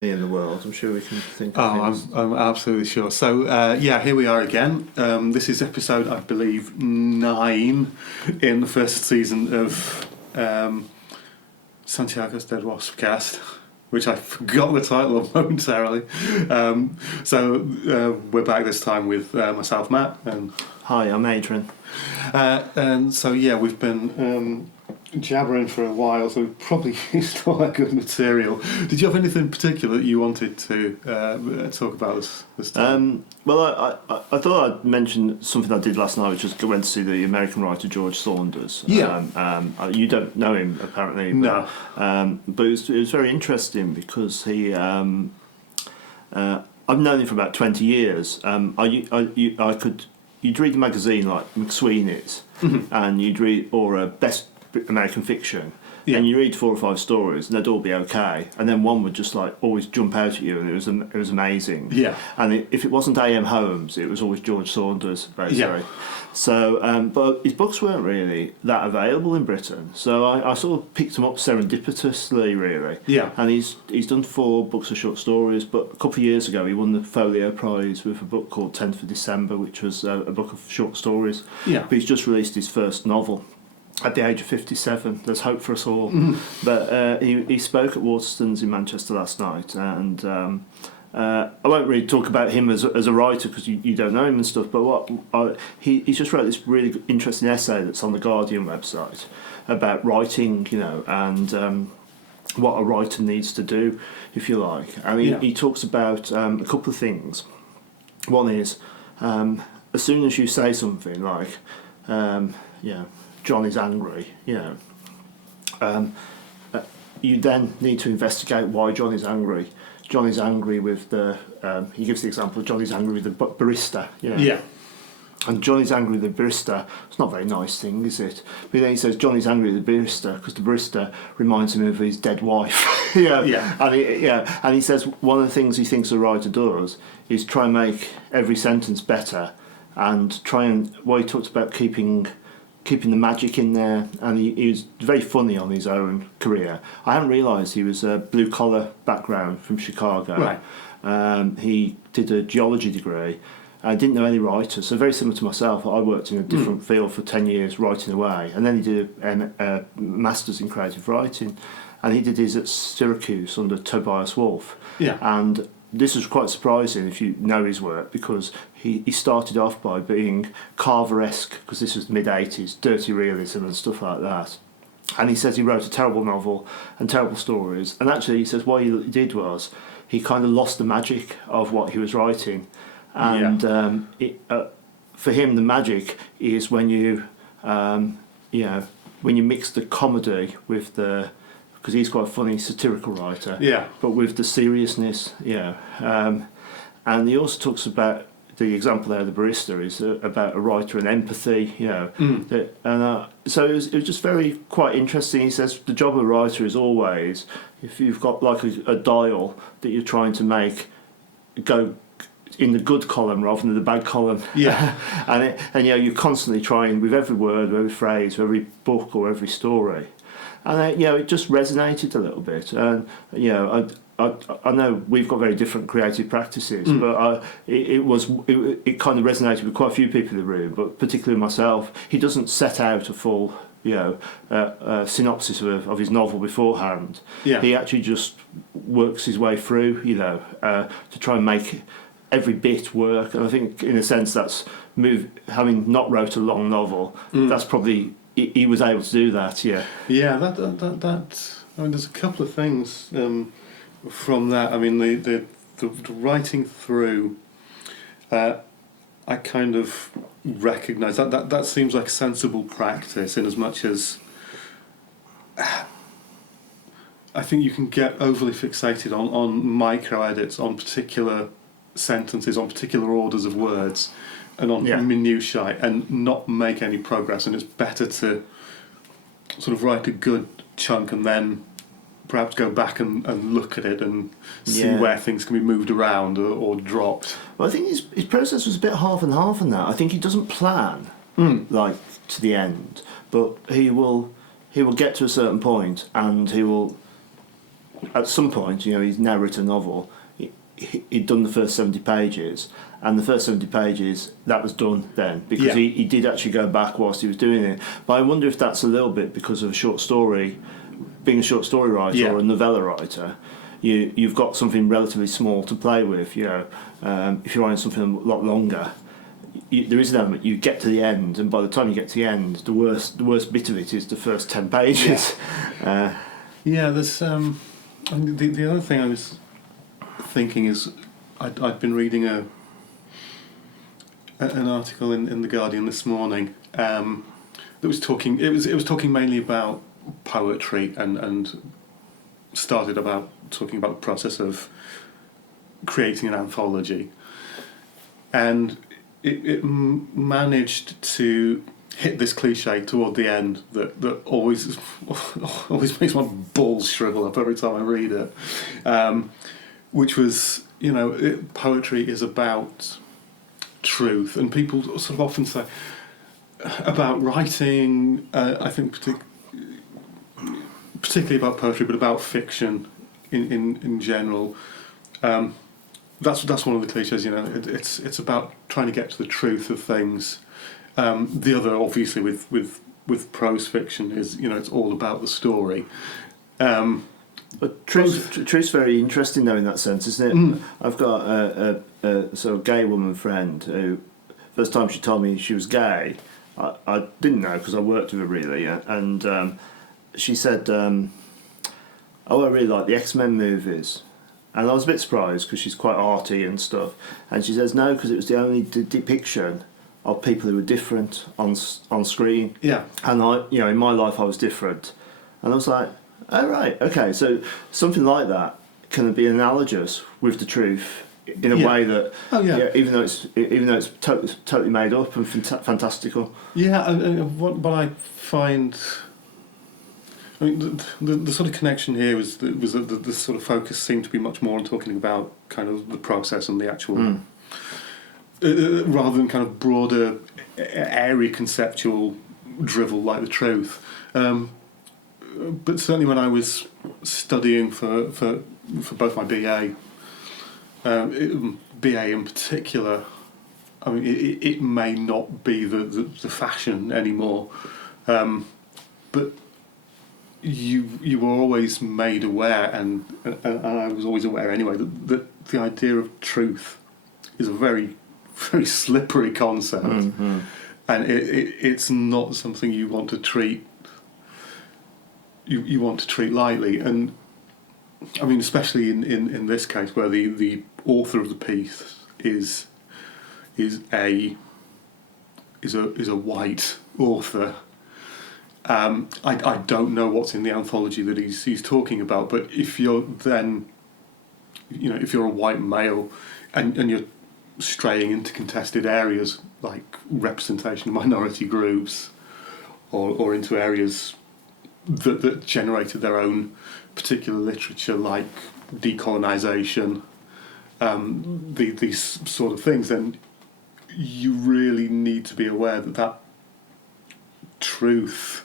in the world. I'm sure we can think Oh, of things. I'm absolutely sure. So, here we are again. This is episode, I believe, 9 in the first season of Santiago's Dead Waspcast, which I forgot the title of momentarily. We're back this time with myself, Matt, and Hi, I'm Adrian. and so we've been jabbering for a while, so we've probably used all that good material. Did you have anything in particular that you wanted to talk about this time? Well, I thought I'd mention something I did last night, which was I went to see the American writer George Saunders. Yeah. You don't know him apparently. No. But it was very interesting because he. I've known him for about 20 years. You'd read a magazine like McSweeney's, and you'd read Best American Fiction, and you read 4 or 5 stories, and they'd all be okay, and then one would just like always jump out at you, and it was amazing. Yeah. And if it wasn't A.M. Holmes, it was always George Saunders, basically. Yeah. So, but his books weren't really that available in Britain, so I sort of picked them up serendipitously, really. Yeah. And he's done 4 books of short stories, but a couple of years ago he won the Folio Prize with a book called 10th of December, which was a book of short stories. Yeah. But he's just released his first novel at the age of 57. There's hope for us all. But he spoke at Waterstones in Manchester last night, and I won't really talk about him as a writer because you don't know him and stuff, but he's just wrote this really interesting essay that's on the Guardian website about writing, and what a writer needs to do, if you like. And he talks about a couple of things. One is, as soon as you say something like, John is angry, you then need to investigate why John is angry. John is angry with he gives the example of John is angry with the barista, Yeah. And John is angry with the barista. It's not a very nice thing, is it? But then he says John is angry with the barista because the barista reminds him of his dead wife. Yeah. And he says one of the things he thinks a writer does is try and make every sentence better, and he talks about keeping the magic in there, and he was very funny on his own career. I hadn't realised he was a blue-collar background from Chicago. Right. He did a geology degree. I didn't know any writers, so very similar to myself. I worked in a different field for 10 years writing away, and then he did a master's in creative writing, and he did his at Syracuse under Tobias Wolff. Yeah. And this was quite surprising if you know his work, because he started off by being Carver-esque, because this was mid-80s, dirty realism and stuff like that. And he says he wrote a terrible novel and terrible stories, and actually he says what he did was he kind of lost the magic of what he was writing. And for him, the magic is when you mix the comedy with because he's quite a funny satirical writer. Yeah. But with the seriousness, and he also talks about the example there of the barista is about a writer and empathy, so it was just quite interesting. He says the job of a writer is always, if you've got like a dial that you're trying to make go in the good column rather than the bad column. Yeah. and you're constantly trying with every word, every phrase, every book or every story. And it just resonated a little bit. And I know we've got very different creative practices, but it kind of resonated with quite a few people in the room, but particularly myself. He doesn't set out a full synopsis of his novel beforehand. Yeah. He actually just works his way through, to try and make every bit work. And I think in a sense that's having not wrote a long novel, that's probably he was able to do that. Yeah, that I mean, there's a couple of things from that. I mean, the writing through, I kind of recognise that seems like sensible practice, in as much as I think you can get overly fixated on micro edits, on particular sentences, on particular orders of words, and on minutiae, and not make any progress. And it's better to sort of write a good chunk and then perhaps go back and look at it and see where things can be moved around or dropped. Well, I think his process was a bit half and half on that. I think he doesn't plan like to the end, but he will get to a certain point and he will at some point, he's now written a novel. He'd done the first 70 pages, and the first 70 pages, that was done then, because he did actually go back whilst he was doing it. But I wonder if that's a little bit because of being a short story writer or a novella writer. You've got something relatively small to play with. If you're writing something a lot longer, there is an element, you get to the end, and by the time you get to the end, the worst bit of it is the first 10 pages. There's the other thing I was thinking is I'd been reading an article in the Guardian this morning that was talking. It was talking mainly about poetry and started about talking about the process of creating an anthology, and it managed to hit this cliche toward the end that always makes my balls shrivel up every time I read it, which was, poetry is about truth, and people sort of often say about writing, I think particularly about poetry, but about fiction in general. That's one of the cliches. It's about trying to get to the truth of things. The other, obviously, with prose fiction is it's all about the story. But truth's very interesting though in that sense, isn't it? I've got a sort of gay woman friend who, first time she told me she was gay, I didn't know because I worked with her really, and she said, "Oh, I really like the X-Men movies." And I was a bit surprised because she's quite arty and stuff. And she says, no, because it was the only depiction of people who were different on screen. Yeah. And in my life I was different. And I was like, oh, right, okay. So something like that can be analogous with the truth in a way that, even though it's totally made up and fantastical. Yeah, and what I find... I mean, the sort of connection here was that the sort of focus seemed to be much more on talking about kind of the process and the actual, rather than kind of broader, airy conceptual drivel like the truth. But certainly when I was studying for both my BA, BA in particular, I mean, it may not be the fashion anymore, but you were always made aware, and I was always aware anyway, that the idea of truth is a very, very slippery concept, and it's not something you want to treat. You want to treat lightly, and I mean, especially in this case where the author of the piece is a white author. I don't know what's in the anthology that he's talking about, but if you're then, if you're a white male and you're straying into contested areas like representation of minority groups, or into areas that generated their own particular literature like decolonisation, these sort of things, then you really need to be aware that truth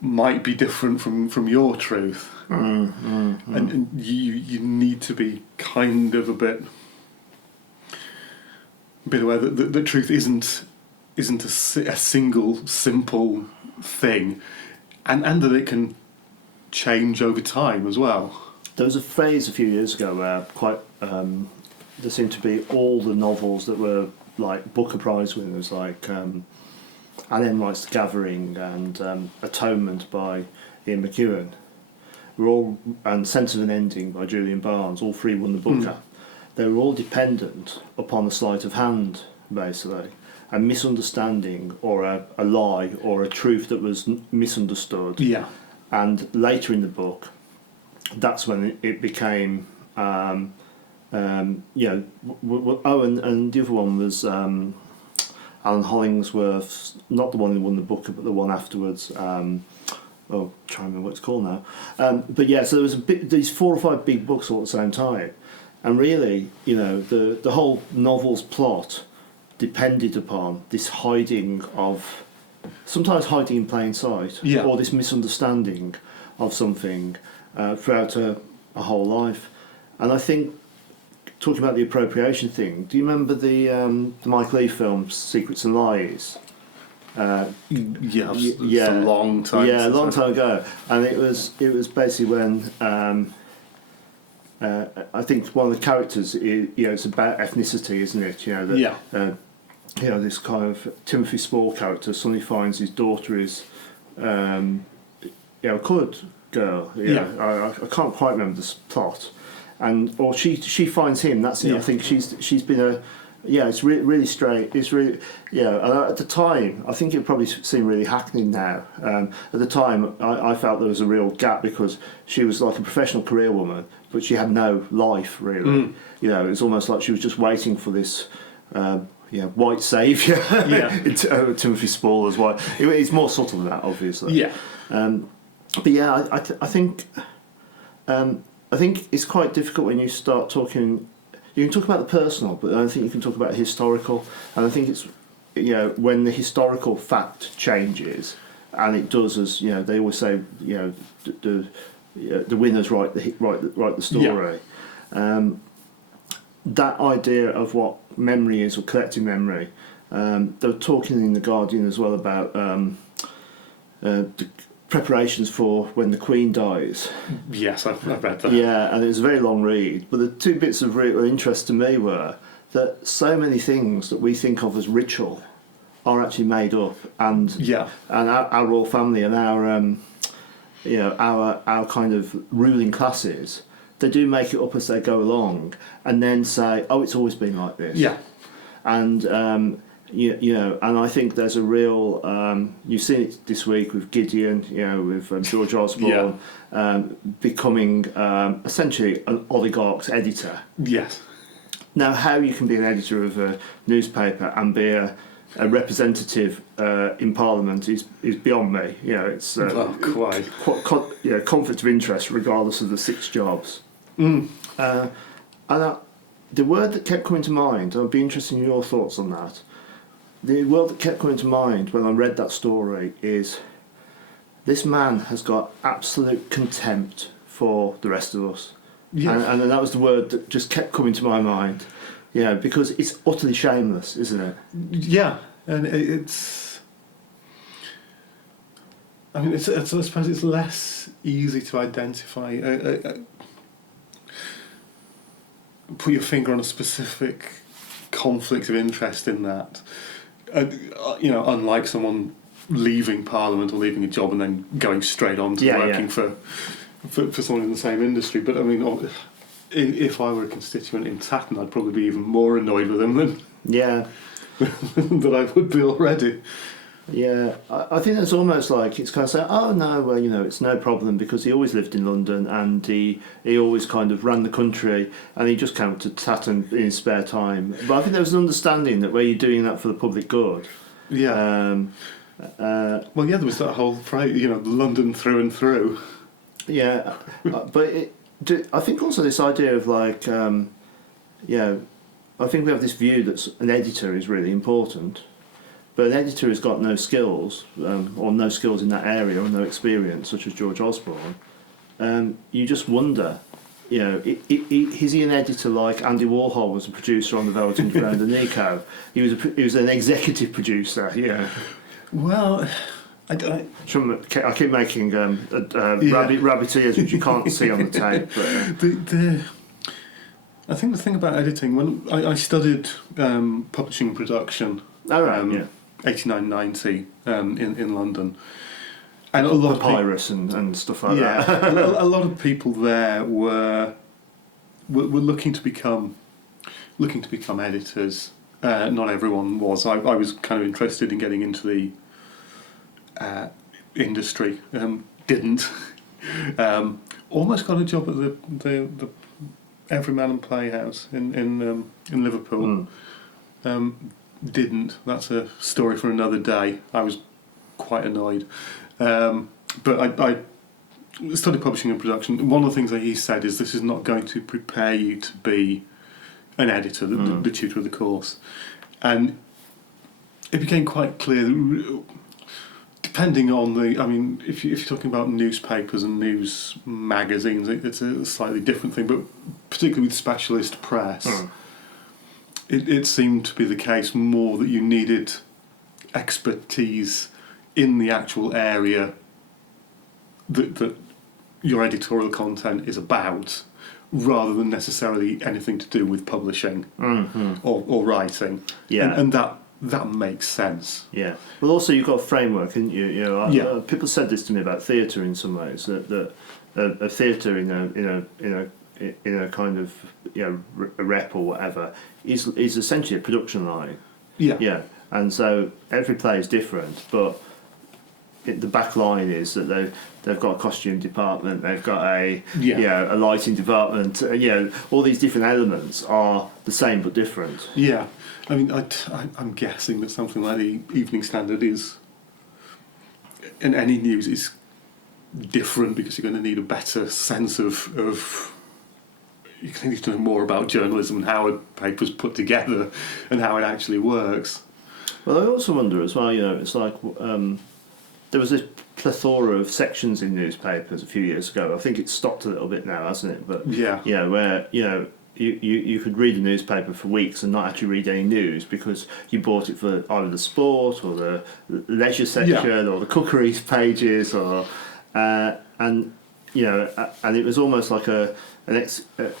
might be different from your truth, and you need to be kind of a bit aware that the truth isn't a single simple thing, and that it can change over time as well. There was a phase a few years ago where there seemed to be all the novels that were like Booker Prize winners, like Anne Enright's The Gathering and Atonement by Ian McEwan, and Sense of an Ending by Julian Barnes. All three won the Booker. They were all dependent upon a sleight of hand, basically, a misunderstanding or a lie or a truth that was misunderstood. Yeah. And later in the book, that's when it became. And the other one was Alan Hollingsworth's, not the one who won the Booker, but the one afterwards. Trying to remember what it's called now. But yeah, so there was these 4 or 5 big books all at the same time, and really, the whole novel's plot depended upon this sometimes hiding in plain sight, or this misunderstanding of something, throughout a whole life. And I think, talking about the appropriation thing, do you remember the Mike Leigh film Secrets and Lies? It's a long time. Yeah, a long time ago, and it was basically when I think one of the characters, it's about ethnicity, isn't it? This kind of Timothy Spall character suddenly finds his daughter is a coloured girl. I can't quite remember the plot, or she finds him. That's it. I think she's been it's really straight. It's really, and at the time, I think it probably seemed really hackneyed now. At the time, I felt there was a real gap because she was like a professional career woman, but she had no life, really. It was almost like she was just waiting for this, white saviour. Timothy Spall as well. It's more subtle than that, obviously. I think it's quite difficult when you start talking. You can talk about the personal, but I don't think you can talk about historical. And I think it's when the historical fact changes, and it does, as they always say, the winners write the story. That idea of what memory is, or collective memory. They were talking in the Guardian as well about the preparations for when the Queen dies. Yes, I've read that. Yeah, and it was a very long read. But the two bits of real interest to me were that so many things that we think of as ritual are actually made up, and our royal family and our kind of ruling classes, they do make it up as they go along, and then say, "Oh, it's always been like this." Yeah, and and I think there's a real. You've seen it this week with Gideon, with George Osborne becoming essentially an oligarch's editor. Yes. Now, how you can be an editor of a newspaper and be a representative in Parliament is beyond me. It's quite. Conflict of interest, regardless of the 6 jobs. Mm. The word that kept coming to mind, I'd be interested in your thoughts on that. The word that kept coming to mind when I read that story is, this man has got absolute contempt for the rest of us. Yeah. And that was the word that just kept coming to my mind. Because it's utterly shameless, isn't it? Yeah, and it's. I mean, I suppose it's less easy to identify. Put your finger on a specific conflict of interest in that. Unlike someone leaving Parliament or leaving a job and then going straight on to working for someone in the same industry. But I mean, if I were a constituent in Tatton, I'd probably be even more annoyed with them than that I would be already. Yeah, I think it's almost like it's kind of saying, oh no, well, it's no problem, because he always lived in London and he always kind of ran the country, and he just came to Tatton in his spare time. But I think there was an understanding that where you're doing that for the public good. Yeah. There was that whole phrase, London through and through. Yeah, but I think also this idea of like, I think we have this view that an editor is really important. But an editor has got no skills, or no skills in that area, or no experience, such as George Osborne. You just wonder, is he an editor like Andy Warhol was a producer on The Velvet Underground and Nico? He was an executive producer. Well, I keep making rabbit ears, which you can't see on the tape. But, I think the thing about editing, when I studied publishing and production. Oh, right, 89-90 in London, and a lot Papyrus and stuff like that. a lot of people there were looking to become editors. Not everyone was. I was kind of interested in getting into the industry. Didn't. Almost got a job at the Everyman and Playhouse in Liverpool. Didn't. That's a story for another day. I was quite annoyed. But I studied publishing and production. One of the things that he said is, this is not going to prepare you to be an editor, the tutor of the course. And it became quite clear that depending on I mean, if you're talking about newspapers and news magazines, it's a slightly different thing. But particularly with specialist press, it seemed to be the case more that you needed expertise in the actual area that your editorial content is about, rather than necessarily anything to do with publishing or writing. Yeah. And that makes sense. Yeah. Well, also you've got a framework, haven't you? You know, people said this to me about theatre in some ways, that a theatre in a kind of, you know, a rep or whatever is essentially a production line. Yeah. Yeah. And so every play is different, but the back line is that they've got a costume department, they've got a a lighting department. All these different elements are the same but different. Yeah, I mean, I'm guessing that something like the Evening Standard is, and any news is different, because you're going to need a better sense of you need to know more about journalism and how a paper's put together and how it actually works. Well, I also wonder as well, you know, it's like there was this plethora of sections in newspapers a few years ago. I think it's stopped a little bit now, hasn't it? But where you could read a newspaper for weeks and not actually read any news, because you bought it for either the sport or the leisure section or the cookery pages, or and it was almost like an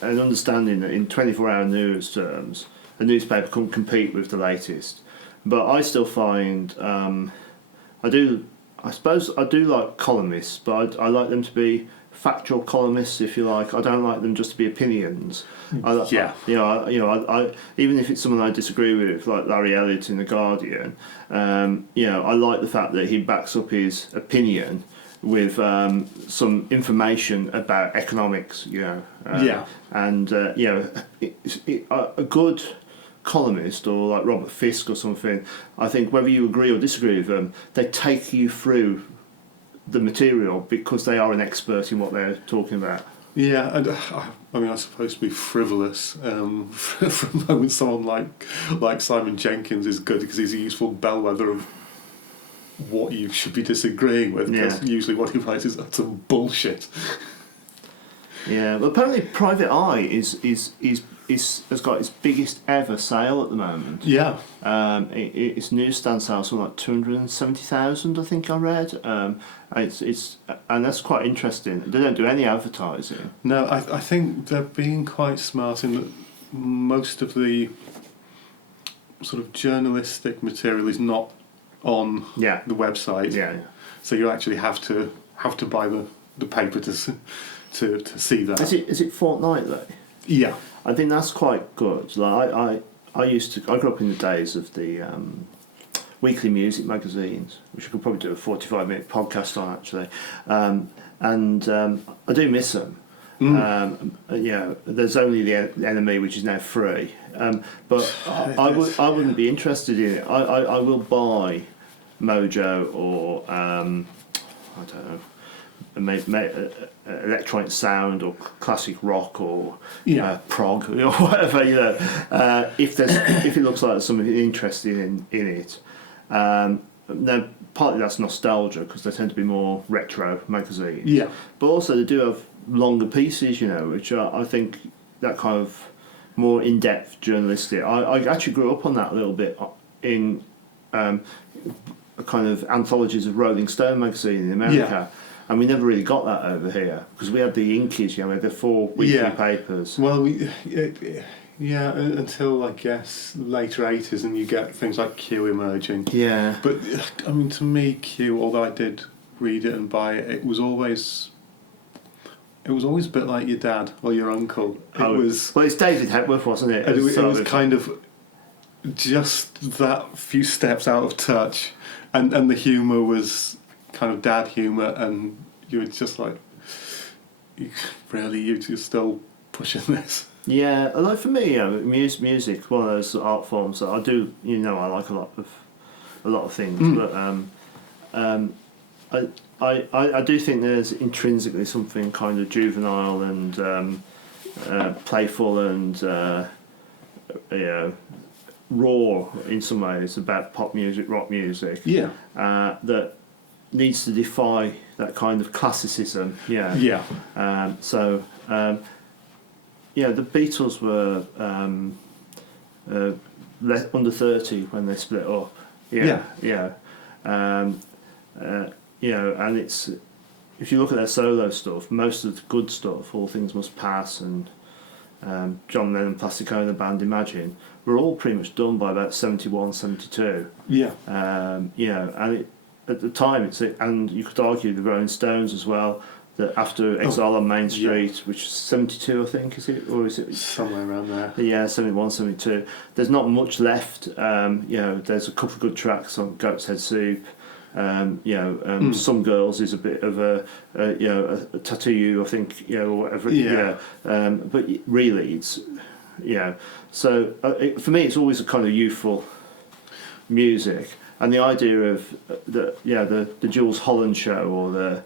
understanding that in 24-hour news terms, a newspaper couldn't compete with the latest. But I still find I suppose I do like columnists, but I like them to be factual columnists, if you like. I don't like them just to be opinions. I even if it's someone I disagree with, like Larry Elliott in The Guardian, I like the fact that he backs up his opinion with some information about economics. A good columnist, or like Robert Fisk or something, I think whether you agree or disagree with them, they take you through the material because they are an expert in what they're talking about. Yeah, and I mean, I'm supposed to be frivolous. For a moment, someone like Simon Jenkins is good because he's a useful bellwether of what you should be disagreeing with. Because usually what he writes is utter bullshit. Yeah, well, apparently Private Eye has got its biggest ever sale at the moment. Yeah. Its newsstand sales something like 270,000, I think I read. And that's quite interesting. They don't do any advertising. No, I think they're being quite smart in that most of the sort of journalistic material is not on the website. Yeah. So you actually have to buy the paper to see that. Is it fortnightly? Yeah. I think that's quite good. Like I grew up in the days of the weekly music magazines, which I could probably do a 45-minute podcast on actually, and I do miss them. There's only the Enemy, which is now free, but I wouldn't be interested in it. I will buy Mojo or I don't know, electronic sound or classic rock or prog or whatever, if it looks like there's something interesting in it. Now partly that's nostalgia because they tend to be more retro magazines, but also they do have longer pieces, which I think that kind of more in-depth journalistic. I actually grew up on that a little bit in kind of anthologies of Rolling Stone magazine in America. And we never really got that over here because we had the Inkies, we had the 4 weekly papers. Well, until I guess later 80s, and you get things like Q emerging. Yeah. But I mean, to me, Q, although I did read it and buy it, it was always a bit like your dad or your uncle. Well, it's David Hepworth, wasn't it? It was kind of just that few steps out of touch, and the humour was kind of dad humour, and you were just like, you're still pushing this. Yeah, like for me, music, one of those art forms that I do. I like a lot of things, but I do think there's intrinsically something kind of juvenile and playful and raw in some ways about pop music, rock music. Yeah. That needs to defy that kind of classicism. Yeah. Yeah. The Beatles were under 30 when they split up. Yeah. And it's, if you look at their solo stuff, most of the good stuff, All Things Must Pass and John Lennon, Plastic Ono Band, Imagine, were all pretty much done by about 71, 72. Yeah. And at the time, and you could argue the Rolling Stones as well, that after Exile on Main Street, which is 72, I think, is it? Or is it? Somewhere around there. Yeah, 71, 72. There's not much left. There's a couple of good tracks on Goat's Head Soup. Some Girls is a bit of a Tattoo You, I think, or whatever. Yeah. But really, it's So for me, it's always a kind of youthful music, and the idea of the Jules Holland show, or the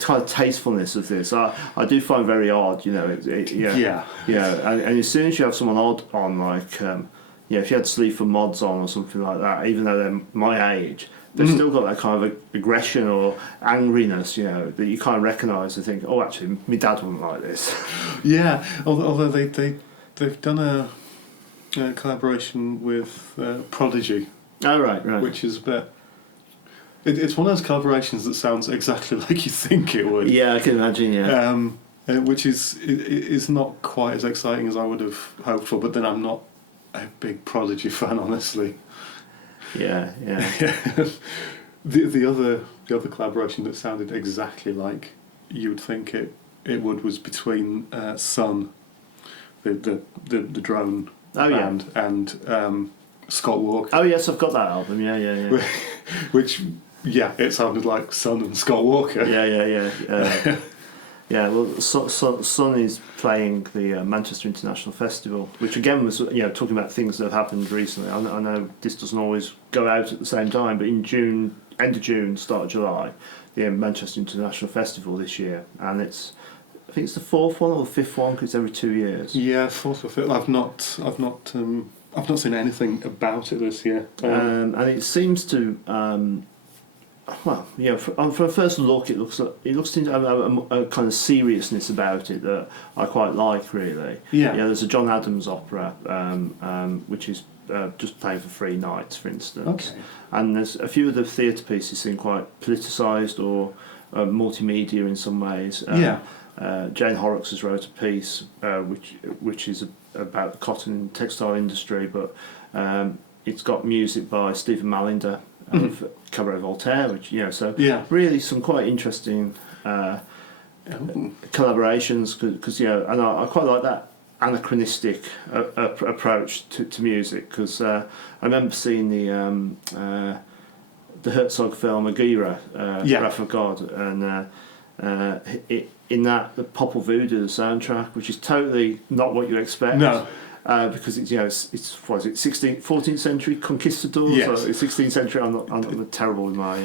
kind of tastefulness of this, I do find very odd. And as soon as you have someone odd on, like if you had Sleaford Mods on or something like that, even though they're my age, they've still got that kind of aggression or angriness, that you kind of recognise and think, oh, actually, my dad wouldn't like this. Yeah, although they've done a collaboration with Prodigy. Oh, right. Which is a bit... It's one of those collaborations that sounds exactly like you think it would. Yeah, I can imagine, yeah. Which is not quite as exciting as I would have hoped for, but then I'm not a big Prodigy fan, honestly. Yeah. The other collaboration that sounded exactly like you would think it would was between Sun, the drone band, and Scott Walker. Oh yes, I've got that album. Yeah. Which, it sounded like Sun and Scott Walker. Yeah. Well, Sun is playing the Manchester International Festival, which again was talking about things that have happened recently. I know this doesn't always go out at the same time, but in June, end of June, start of July, the Manchester International Festival this year, and I think it's the fourth one or the fifth one, because it's every 2 years. Yeah, fourth or fifth. I've not seen anything about it this year. And it seems to. From a first look, it looks to have a kind of seriousness about it that I quite like, really. Yeah. There's a John Adams opera, which is just playing for 3 nights, for instance. Okay. And there's a few of the theatre pieces seem quite politicised or multimedia in some ways. Jane Horrocks has wrote a piece which is about the cotton and textile industry, but it's got music by Stephen Mallinder of Cabaret Voltaire, which really some quite interesting collaborations, because and I quite like that anachronistic approach to music, because I remember seeing the Herzog film Aguirre, Wrath of God, and in that the Popol Vuh do the soundtrack, which is totally not what you expect. No. Because it's what is it, 14th century conquistadors, yes. Or 16th century. I'm terrible with my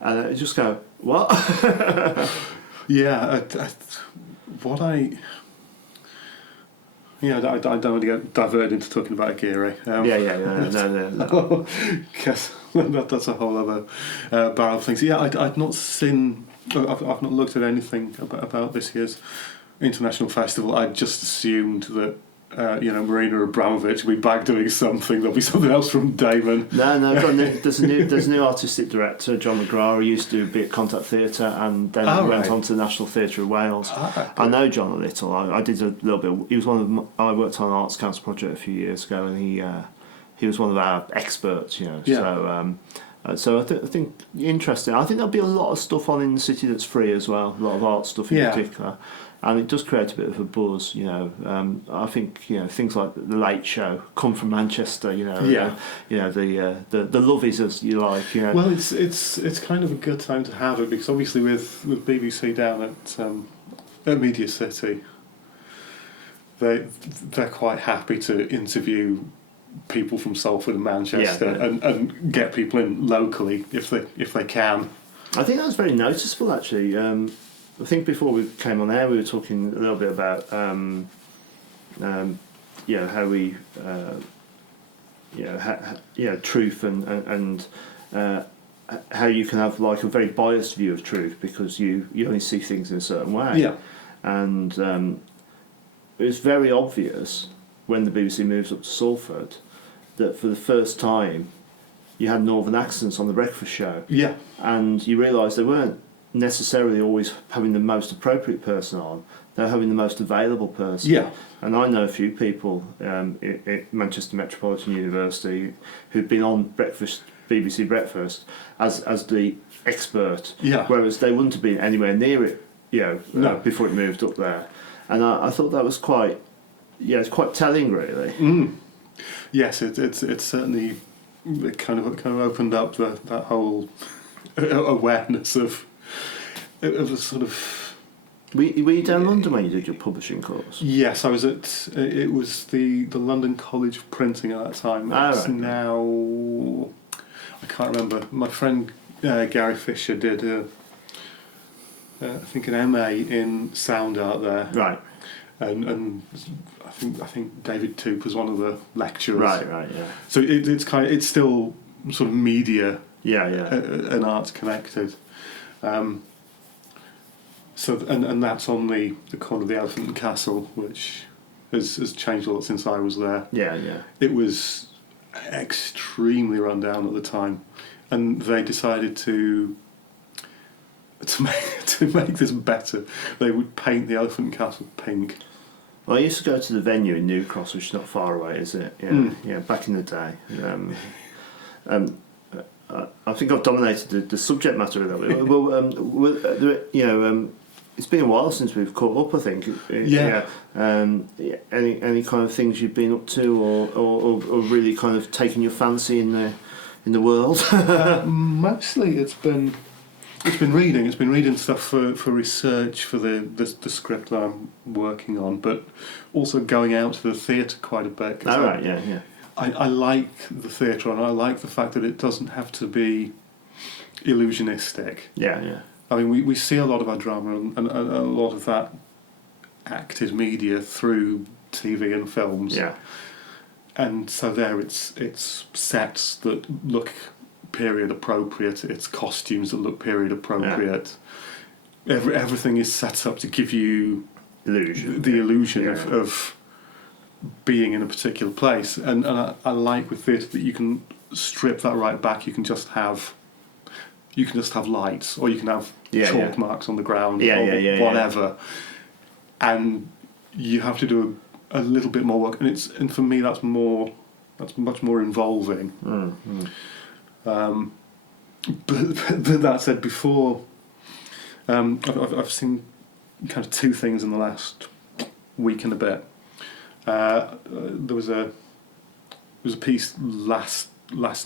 and I just go, what? I don't want to get diverted into talking about Aguirre. No. Because that's a whole other barrel of things. I'd not seen. I've not looked at anything about this year's international festival. I just assumed that. Marina Abramovich will be back doing something. There'll be something else from Damon. No. There's a new artistic director, John McGrath, who used to do a bit of Contact Theatre, and then went on to the National Theatre of Wales. I know John a little. I did a little bit. He was I worked on an Arts Council project a few years ago, and he was one of our experts. So I think interesting. I think there'll be a lot of stuff on in the city that's free as well. A lot of art stuff in particular. And it does create a bit of a buzz, I think things like the Late Show come from Manchester, the lovies, as you like. Well, it's kind of a good time to have it, because obviously with BBC down at Media City, they're quite happy to interview people from Salford and Manchester and get people in locally if they can. I think that was very noticeable, actually. I think before we came on air, we were talking a little bit about how we truth and how you can have like a very biased view of truth because you only see things in a certain way. Yeah. And it was very obvious when the BBC moves up to Salford that for the first time you had northern accents on the breakfast show. Yeah. And you realised they weren't necessarily always having the most appropriate person on, they were having the most available person. Yeah. And I know a few people at Manchester Metropolitan University who've been on BBC Breakfast as the expert, Yeah. whereas they wouldn't have been anywhere near it, No. before it moved up there. And I thought that was it's quite telling, really. Yes, it's certainly it kind of opened up that whole awareness of a sort of. Were you down in London when you did your publishing course? Yes, I was at. It was the London College of Printing at that time. It's now. I can't remember. My friend Gary Fisher did I think an MA in sound art there. Right. And I think David Toop was one of the lecturers. Right, yeah. So it's still sort of media. Yeah. And arts connected. So and that's on the corner of the Elephant and Castle, which has changed a lot since I was there. Yeah. It was extremely run down at the time, and they decided to make this better. They would paint the Elephant and Castle pink. Well, I used to go to the venue in New Cross, which is not far away, is it? Yeah, back in the day. I think I've dominated the subject matter a little bit. It's been a while since we've caught up, I think. Yeah. Any kind of things you've been up to, or really kind of taken your fancy in the world? Mostly, it's been reading. It's been reading stuff for research for the script that I'm working on, but also going out to the theatre quite a bit. Right. Yeah. I like the theatre, and I like the fact that it doesn't have to be illusionistic. Yeah. I mean, we see a lot of our drama and a lot of that acted media through TV and films. Yeah. And so there, it's sets that look period appropriate. It's costumes that look period appropriate. Yeah. Everything is set up to give you the illusion of being in a particular place. And I like with theatre that you can strip that right back. You can just have lights, or you can have chalk marks on the ground, or whatever. And you have to do a little bit more work, and for me that's much more involving. But that said, before I've seen kind of two things in the last week and a bit. There was a piece last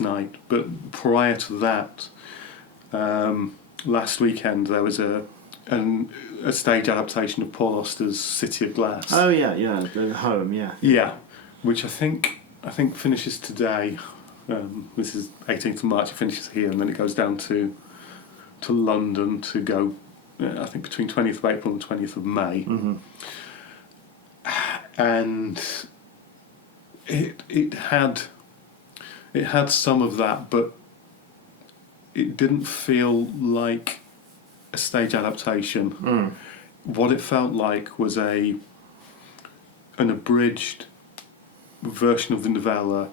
night, but prior to that, last weekend there was a stage adaptation of Paul Auster's City of Glass. Oh yeah, the home, yeah. Yeah, which I think finishes today. This is 18th of March. It finishes here, and then it goes down to London to go. I think between 20th of April and 20th of May. Mm-hmm. And it had some of that, but it didn't feel like a stage adaptation. What it felt like was an abridged version of the novella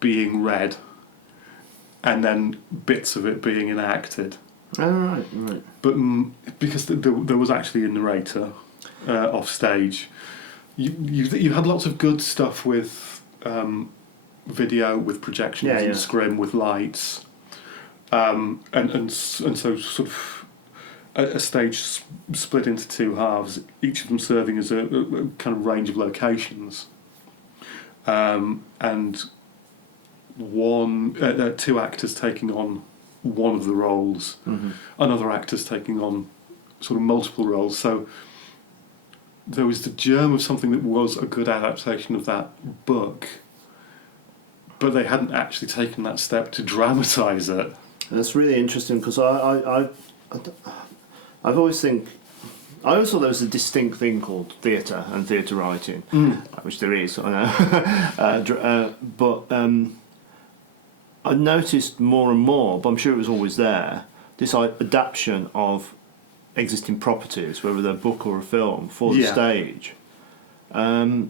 being read, and then bits of it being enacted. Oh, right. But because there was actually a narrator off stage, you had lots of good stuff with video, with projections and scrim, with lights, and so sort of a stage split into two halves, each of them serving as a kind of range of locations, and two actors taking on one of the roles, another actor's taking on sort of multiple roles. So there was the germ of something that was a good adaptation of that book, but they hadn't actually taken that step to dramatise it. That's really interesting, because I've always thought there was a distinct thing called theatre and theatre writing, which there is, I know. But I noticed more and more, but I'm sure it was always there, this adaptation of existing properties, whether they're a book or a film, for the stage. I've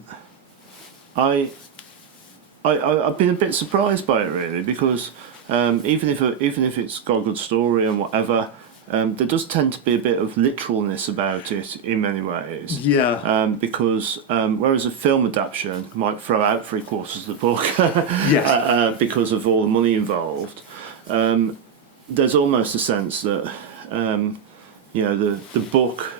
been a bit surprised by it, really, because even if it's got a good story and whatever, there does tend to be a bit of literalness about it in many ways. Yeah. Because whereas a film adaptation might throw out 3/4 of the book, Yes. because of all the money involved, there's almost a sense that the book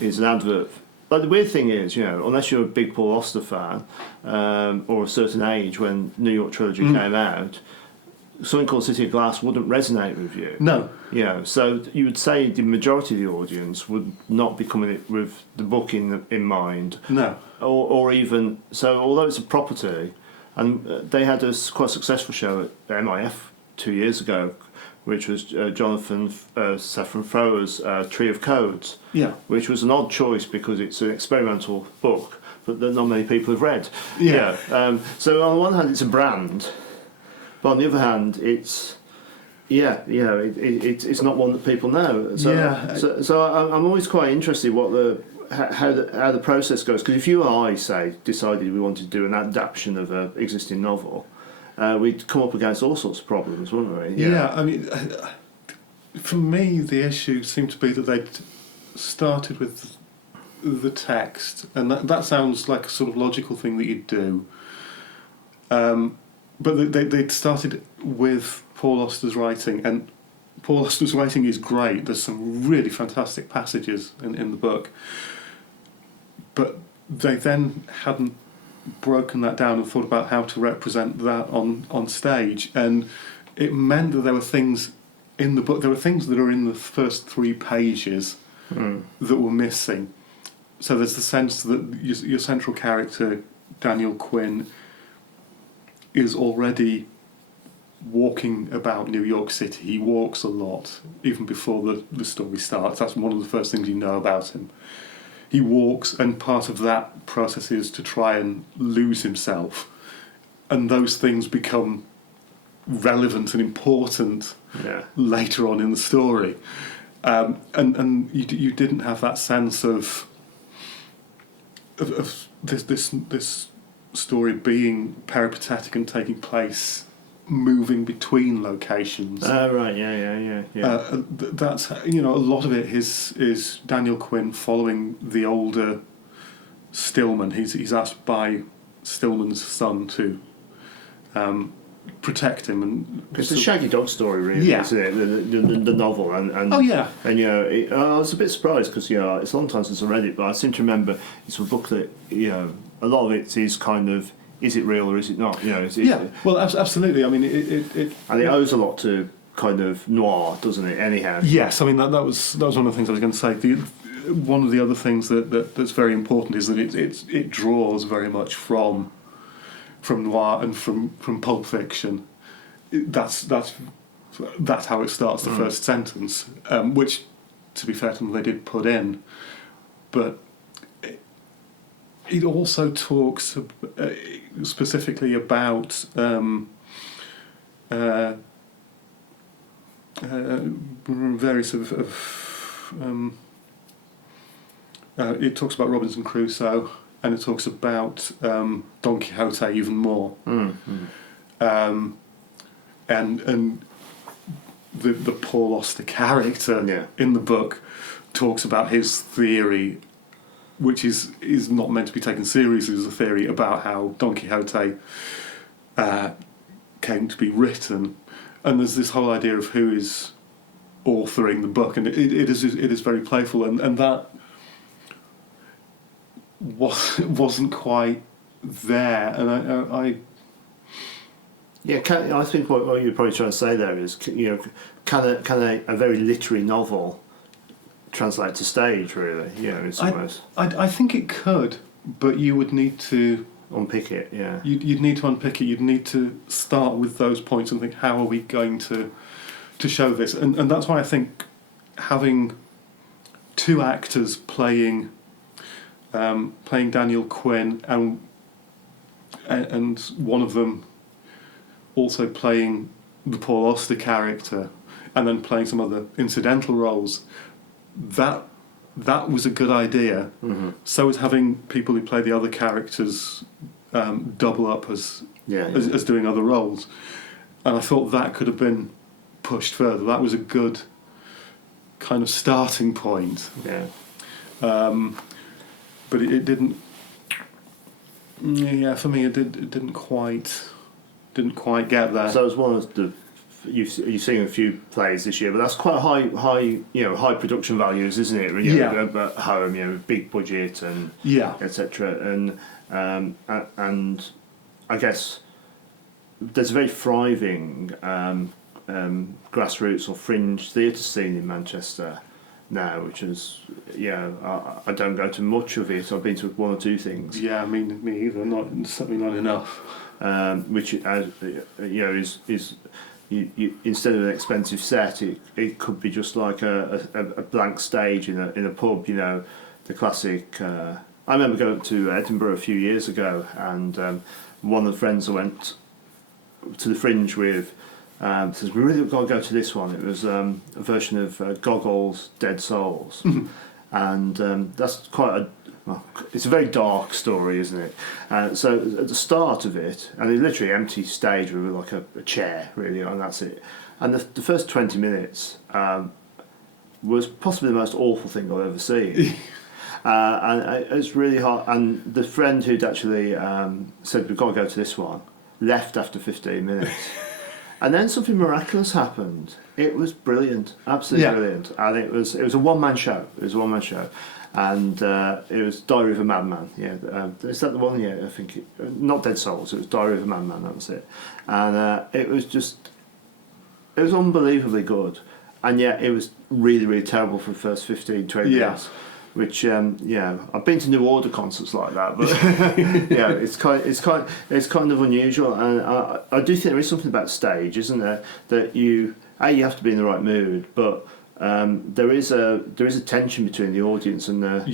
is an advert. But the weird thing is, unless you're a big Paul Auster fan, or a certain age when New York Trilogy came out, something called City of Glass wouldn't resonate with you. No. So you would say the majority of the audience would not be coming with the book in mind. No. Or even so, although it's a property, and they had a quite successful show at MIF 2 years ago, which was Jonathan Safran Foer's Tree of Codes, which was an odd choice because it's an experimental book, but that not many people have read. So on the one hand, it's a brand, but on the other hand, it's it's not one that people know. So I'm always quite interested how the process goes, because if you and I say decided we wanted to do an adaptation of an existing novel, we'd come up against all sorts of problems, wouldn't we? I mean, for me, the issue seemed to be that they'd started with the text, and that sounds like a sort of logical thing that you'd do. But they'd started with Paul Auster's writing, and Paul Auster's writing is great. There's some really fantastic passages in the book. But they then hadn't broken that down and thought about how to represent that on stage, and it meant that there were things in the book, there were things that are in the first 3 pages that were missing. So there's the sense that your central character, Daniel Quinn, is already walking about New York City. He walks a lot, even before the story starts. That's one of the first things you know about him. He walks, and part of that process is to try and lose himself. And those things become relevant and important later on in the story. And you didn't have that sense of this story being peripatetic and taking place moving between locations. Right, yeah. That's a lot of it is Daniel Quinn following the older Stillman. He's asked by Stillman's son to protect him, and it's a shaggy dog story, really, isn't it? The novel, and and I was a bit surprised because it's a long time since I read it, but I seem to remember it's a book that a lot of it is kind of, is it real or is it not? Well, absolutely. I mean, it and it owes a lot to kind of noir, doesn't it? Anyhow. Yes, I mean that was one of the things I was going to say. One of the other things that's very important is that it draws very much from noir and from Pulp Fiction. That's how it starts. The first sentence, which, to be fair to them, they did put in, but it also talks specifically about various it talks about Robinson Crusoe, and it talks about Don Quixote even more. And the Paul Auster character in the book talks about his theory, which is not meant to be taken seriously as a theory, about how Don Quixote came to be written. And there's this whole idea of who is authoring the book, and it is very playful, and that wasn't quite there. And I think what you're probably trying to say there is, can a very literary novel translate to stage, really? In some ways. I think it could, but you would need to unpick it. You'd need to unpick it. You'd need to start with those points and think, how are we going to show this? And that's why I think having 2 actors playing Daniel Quinn, and one of them also playing the Paul Auster character and then playing some other incidental roles, that was a good idea. Mm-hmm. So was having people who play the other characters double up as doing other roles. And I thought that could have been pushed further. That was a good kind of starting point. Yeah. But it didn't. Yeah, for me, it didn't quite get there. So it was one of the. You've seen a few plays this year, but that's quite high production values, isn't it? At home, big budget and etc. And I guess there's a very thriving grassroots or fringe theatre scene in Manchester now, which is I don't go to much of it. I've been to one or two things. Yeah, me either. Certainly not enough. Which is. You instead of an expensive set, it could be just like a blank stage in a pub. The classic. I remember going to Edinburgh a few years ago, and one of the friends I went to the Fringe with says, "We really got to go to this one." It was a version of Gogol's Dead Souls, and that's quite it's a very dark story, isn't it? So at the start of it, and it's literally empty stage with like a chair, really, and that's it. And the first 20 minutes was possibly the most awful thing I've ever seen. And it's really hard. And the friend who'd actually said, "We've got to go to this one," left after 15 minutes. And then something miraculous happened. It was brilliant, absolutely brilliant. And it was a one-man show. And it was Diary of a Madman. Is that the one? I think not Dead Souls. It was Diary of a Madman. That was it. And it was unbelievably good, and yet it was really, really terrible for the first 15, 20 minutes. Which I've been to New Order concerts like that, but it's kind of unusual, and I do think there is something about stage, isn't there? That you have to be in the right mood, but there is a tension between the audience and the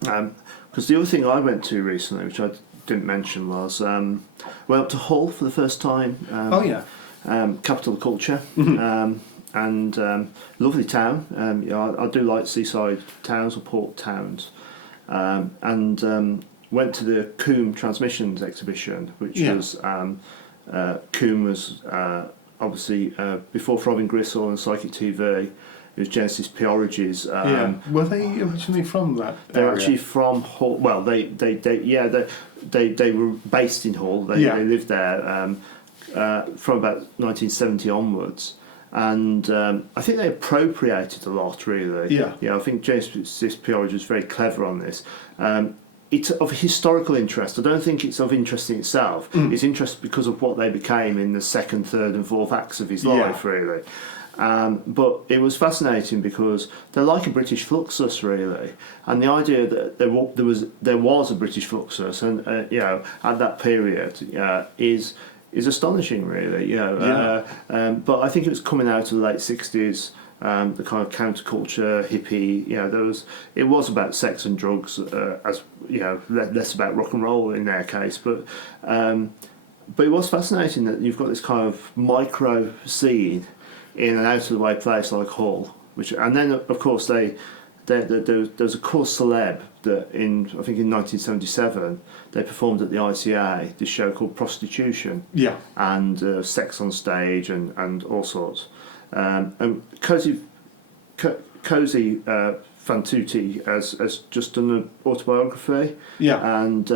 because the other thing I went to recently, which I didn't mention, was went up to Hull for the first time. Capital of culture, and lovely town. I do like seaside towns or port towns, and went to the COUM Transmissions exhibition, which was COUM was. Obviously, before Throbbing Gristle and Psychic TV, it was Genesis Peorage's. Were they originally from that They're area? actually from Hull. Well, they were based in Hull. They lived there from about 1970 onwards, and I think they appropriated a lot, really. I think Genesis Peorage was very clever on this. It's of historical interest. I don't think it's of interest in itself. It's interest because of what they became in the second, third and fourth acts of his life, really. But it was fascinating because they're like a British Fluxus, really. And the idea that there was a British Fluxus, and at that period, is astonishing, really. But I think it was coming out of the late 60s. The kind of counterculture, hippie, it was about sex and drugs, as less about rock and roll in their case, but it was fascinating that you've got this kind of micro scene in an out of the way place like Hull, and then of course there was a cause celeb that I think in 1977 they performed at the ICA this show called Prostitution, and sex on stage and all sorts. And Cozy Fantuti has just done an autobiography, and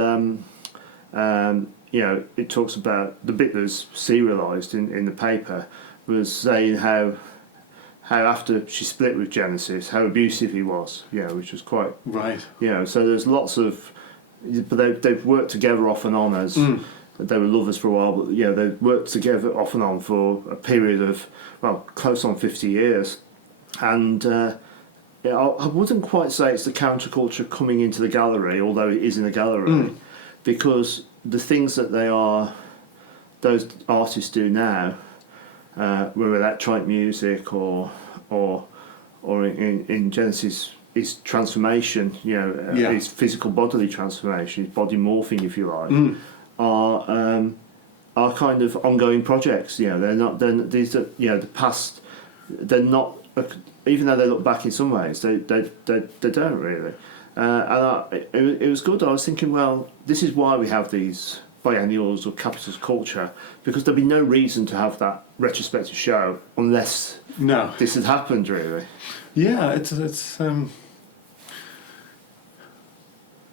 it talks about the bit that was serialised in the paper was saying how after she split with Genesis, how abusive he was, which was quite right. So there's lots of, but they've worked together off and on as. They were lovers for a while, but they worked together off and on for a period of close on 50 years, and I wouldn't quite say it's the counterculture coming into the gallery, although it is in the gallery, because the things that those artists do now, with electronic music or in Genesis, is transformation, is physical bodily transformation, is body morphing, if you like. Are are kind of ongoing projects. You know, they're not. These are, you know, the past. They're not. Even though they look back in some ways, they don't really. It was good. I was thinking, well, this is why we have these biennials or capitals culture, because there'd be no reason to have that retrospective show unless this had happened, really. Yeah, it's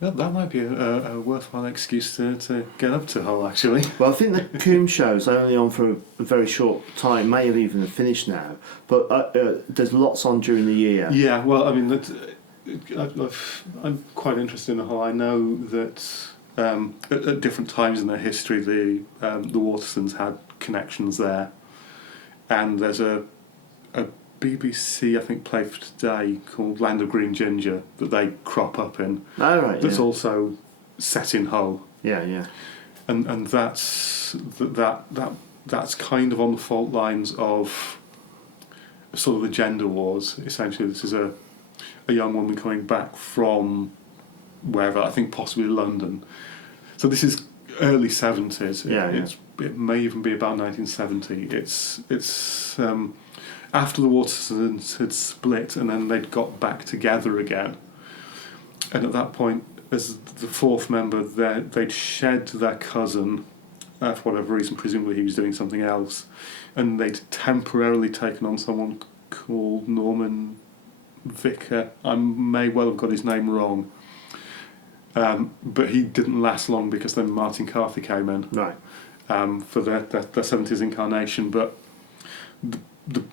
that might be a worthwhile excuse to get up to Hull, actually. Well, I think the COUM show's only on for a very short time, may have even finished now, but there's lots on during the year. Yeah, well, I mean, I'm quite interested in Hull. I know that at different times in their history, the Waterstones had connections there, and there's a BBC, I think, play for today called Land of Green Ginger that they crop up in. Oh, right. That's also set in Hull. Yeah. And that's kind of on the fault lines of sort of the gender wars. Essentially, this is a young woman coming back from wherever, I think possibly London. So this is early 70s. It may even be about 1970. It's after the Waterstones had split and then they'd got back together again. And at that point, as the fourth member, they'd shed their cousin, for whatever reason, presumably he was doing something else, and they'd temporarily taken on someone called Norman Vicker. I may well have got his name wrong. But he didn't last long because then Martin Carthy came in. Right. For their 70s incarnation. But the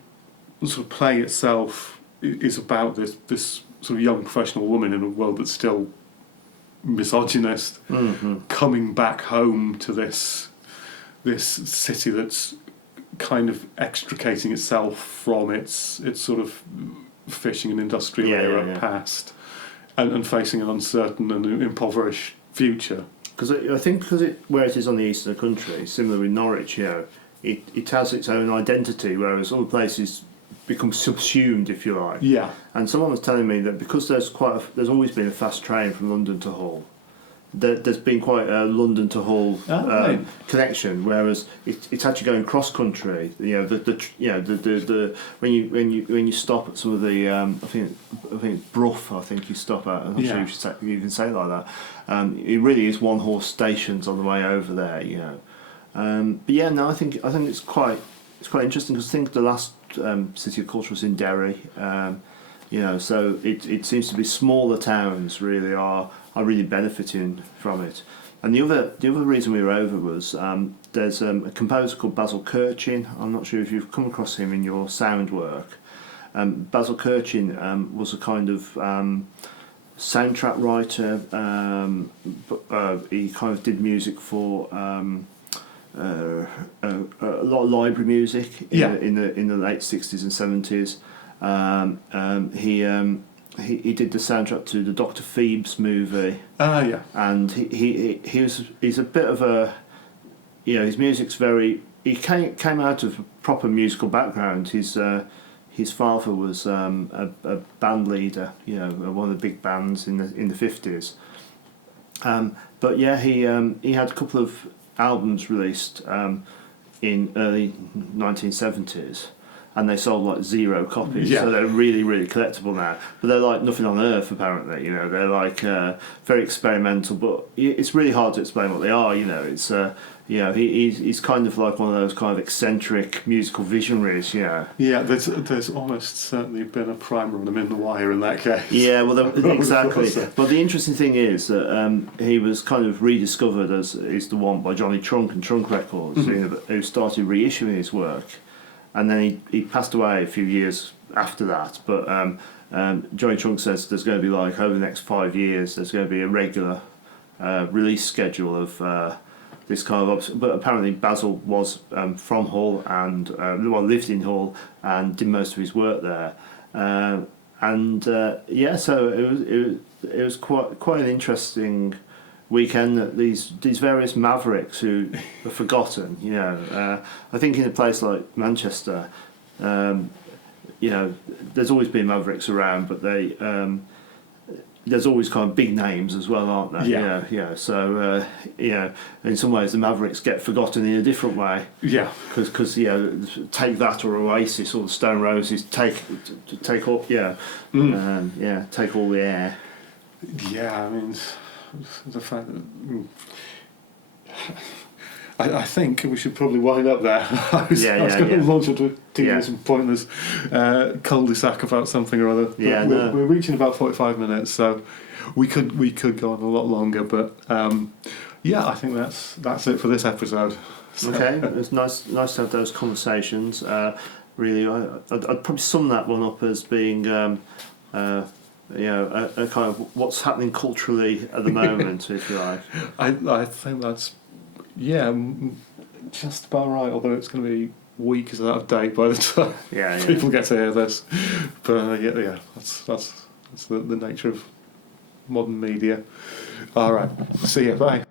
sort of play itself is about this sort of young professional woman in a world that's still misogynist, coming back home to this city that's kind of extricating itself from its sort of fishing and industrial era past, and facing an uncertain and impoverished future. Because I think where it is on the east of the country, similar with Norwich, you know, it has its own identity, whereas other places become subsumed, if you like. Yeah. And someone was telling me that because there's always been a fast train from London to Hull, there's been quite a London to Hull connection, whereas it's actually going cross country. You know, when you stop at some of the I think it's Brough, I think you stop at. I'm not sure you can say it like that. It really is one horse stations on the way over there. You know, but yeah, no, I think it's quite interesting because I think the last City of Culture was in Derry. You know, so it seems to be smaller towns really are really benefiting from it. And the other reason we were over was there's a composer called Basil Kirchin. I'm not sure if you've come across him in your sound work. Basil Kirchin was a kind of soundtrack writer. He kind of did music for a lot of library music in the late 60s and 70s. He did the soundtrack to the Dr. Phoebes movie. And he's a bit of a, you know, his music's very. He came out of a proper musical background. His father was a band leader, you know, one of the big bands in the 50s. But yeah, he had a couple of albums released in early 1970s. And they sold like 0 copies, so they're really, really collectible now. But they're like nothing on earth, apparently. You know, they're like very experimental, but it's really hard to explain what they are. You know, it's you know, he's kind of like one of those kind of eccentric musical visionaries. You know. Yeah, there's almost certainly been a primer on him in The Wire in that case. Yeah, well, exactly. But the interesting thing is that he was kind of rediscovered as is the one by Johnny Trunk and Trunk Records, who started reissuing his work. And then he passed away a few years after that. But Johnny Trunk says there's going to be like over the next 5 years there's going to be a regular release schedule of this kind of. But apparently Basil was from Hull and lived in Hull and did most of his work there. So it was quite an interesting weekend that these various mavericks who are forgotten, you know. I think in a place like Manchester, you know, there's always been mavericks around, but they, there's always kind of big names as well, aren't there? Yeah. Yeah. So in some ways the Mavericks get forgotten in a different way. Yeah. Because take that or Oasis or the Stone Roses, take all take all the air. Yeah, I mean, the fact that I think we should probably wind up there. I was going to launch into some pointless cul-de-sac about something or other. Yeah, we're reaching about 45 minutes, so we could go on a lot longer. But I think that's it for this episode. So. Okay, it's nice to have those conversations. Really, I'd probably sum that one up as being. A kind of what's happening culturally at the moment, if you like. I think that's just about right. Although it's going to be weeks out of date by the time people get to hear this. But that's the nature of modern media. All right, see you. Bye.